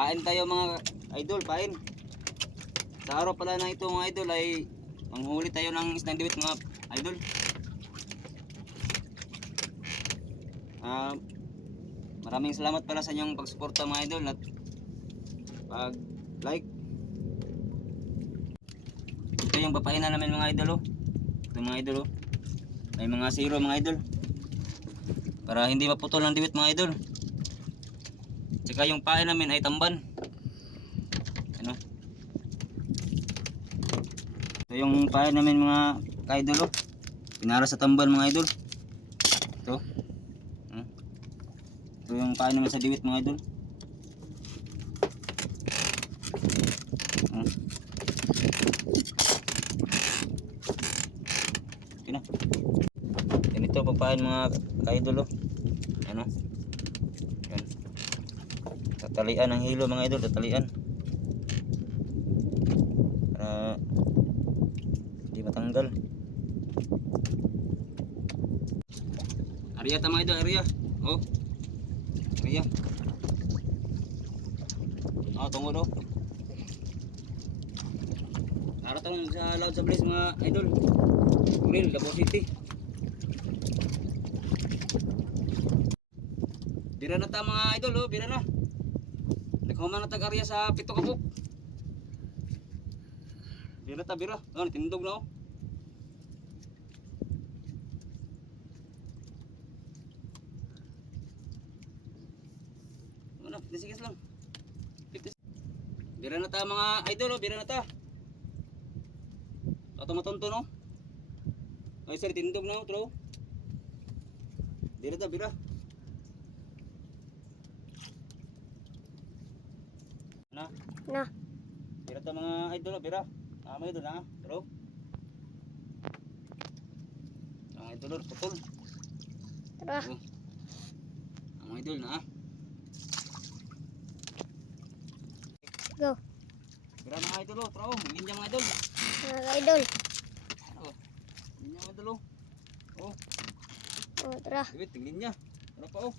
Kain tayo mga idol, kain. Sa araw pala na ito mga idol ay manghuli tayo ng isdang diwit mga idol. Maraming salamat pala sa inyong pagsuporta mga idol at pag-like. Ito yung papainan namin mga idol oh. Ito mga idol oh. May mga zero mga idol. Para hindi maputol ng diwit mga idol. Tsaka yung pain namin ay tamban. Ano? Ito yung pain namin mga idol oh. Pinara sa tamban mga idol. Ito. Ito yung pain namin sa diwit mga idol. Okay na. Ganito pagpain mga idol oh. Ano? Yan. Tatalian ang hilo mga idol, tatalian. Para hindi matanggal. Area ta mga idol, area. Oh. Area. Tungod oh. Naratang sa loud sa place mga idol. Grill, Davao City. Bira na ta mga idol oh, bira na. Naghuman na tag-area sa Pito Kabuk. Bira ta, bira. Oh, tindog na oh. Ano, disigis lang. Bira na ta mga idol oh, bira na ta. Ato matonto no. Ay sir, tindog na oh, bro. Bira ta, bira. Na. Bira ta mga idol, bira. Mga idol na, bro. Mga idol, putol. Tara. Mga idol na. Go. Bira mga idol, tro. Linya mga idol. Mga idol. Oh. Linya mga idol. Oh. Oh, tara. Wait, tingin niya. Ano pa oh?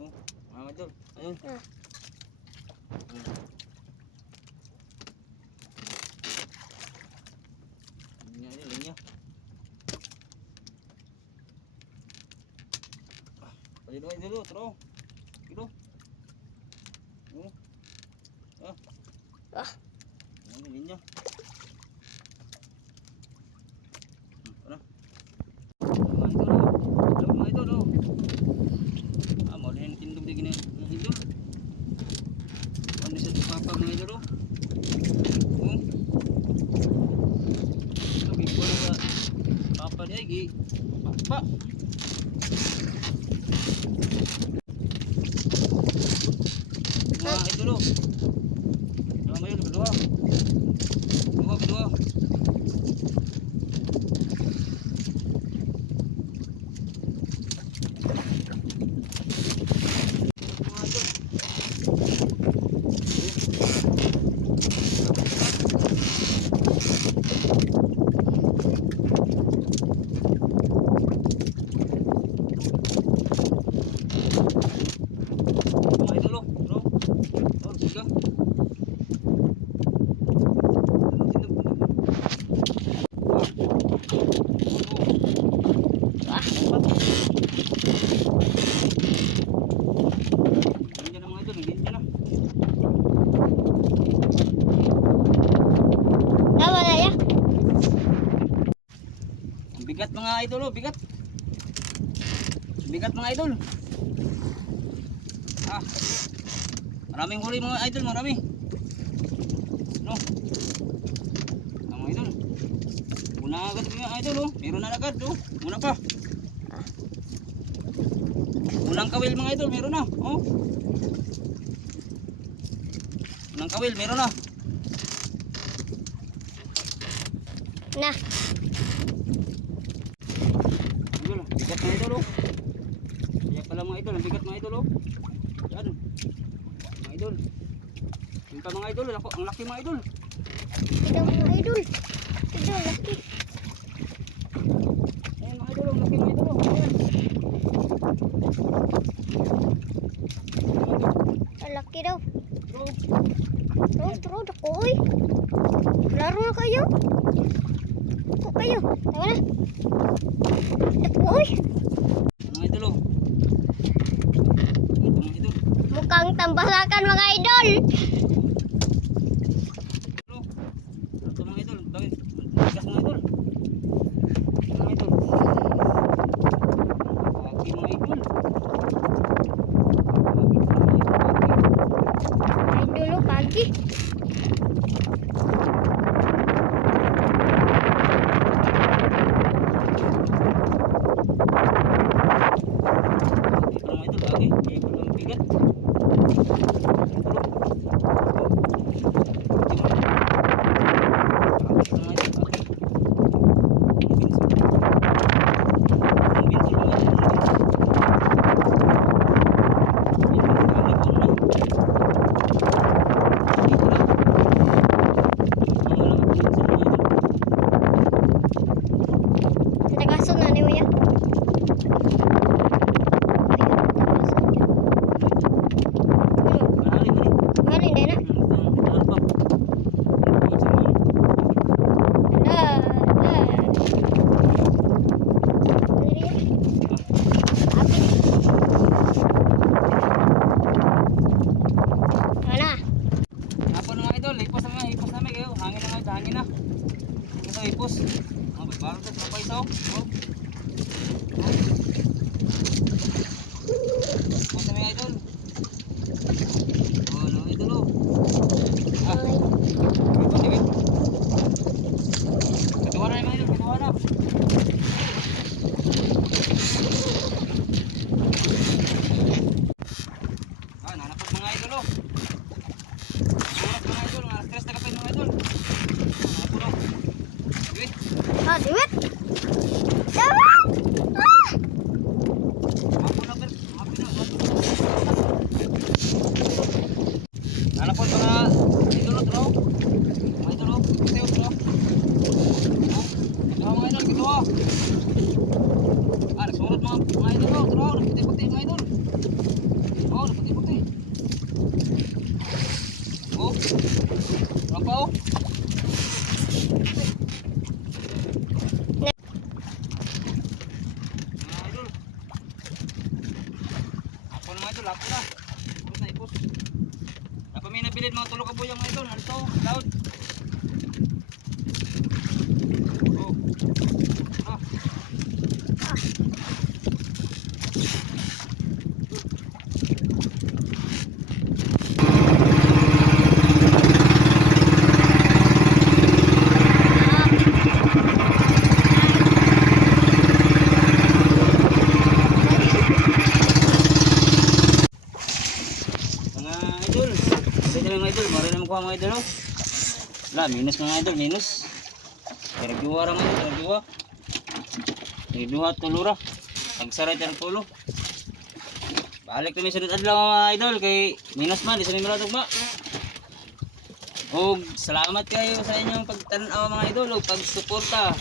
Oh, mga idol. Ayun. Linya. Ayun oh, idol, tro. Idol. Oh. Ayun, linya. Ano? Mga idol oh. Mau din tindog di gini mga idol. Ano sa papa mga idol oh. Ito gibo na sa papa di ay papa. Mga idol oh. Mga idol kedua. Kedua. Bigat mga idol oh, bigat. Bigat mga idol. Maraming huli mga idol, marami. No. Mga idol. Una agad mga idol oh. Meron na agad oh. Una pa. Unang kawil mga idol, meron na. Oh. Unang kawil, meron na. Na. Bigat mga idol oh. Kaya pala mga idol, ang bigat mga idol oh. Yan. Mga idol. Yung pa mga idol, ang laki mga idol. Ito mga idol. Ito laki. Ayan mga idol, ang laki mga idol oh. Ayan. Ang laki daw. Bro, dako oy. Laro na kayo. Dako kayo. Tama na. Dako oy. Mga idol oh. Ito mga idol. Mukhang tambasakan mga idol. Ito mga idol. Bakit? Bigas mga idol. Ito mga idol. Lagi mga idol. Idol oh, pagi. Ito mga idol. Lagi. Ito lang bigat. Nagaso na ni Maya. Malin din na. Hapon mga idol, hipos namin kayo. Hangin na nga, hangin na. Hipos na hipos. Oh, ba't sa mga paisaw? Oh. Hipos na mga idol. Oh, no idol oh. Ah, diwit. Katuwa na mga idol, katuwa na. Ah, nanapot mga idol oh. Nanapot mga idol, mga stress na kapit mga idol. Nanapot oh. Diwit. Ah, diwit. Dapat. Hapon na, Ber. Hapon na. Nanapot mga idol oh, tro. Mga idol oh, kitiw tro. Oh, mga idol, kituwa. Ah, nagsurot mga idol oh, tro. Nagputi-puti mga idol. Oh, nagputi-puti. Oh, rampa oh. Mga idol. Hapon mga idol, hapon na. Ipos na, ipos. Dapat may nabilid mga tulog kabuyang mga idol. Ano to? Loud. Oh. Ah. Mga idol. Pwede na mga idol. Maroon na makuha mga idol. Oh. Wala, minus mga idol, minus. Kaya nagduwa ra mga idol, nagduwa. Nagduwa at tulura. Pagsaray tayo ng tulo. Balik kami sunod adlaw mga idol. Kay minus man, di sa nila tugma. O salamat kayo sa inyong pagtanaw mga idol. O pagsuporta.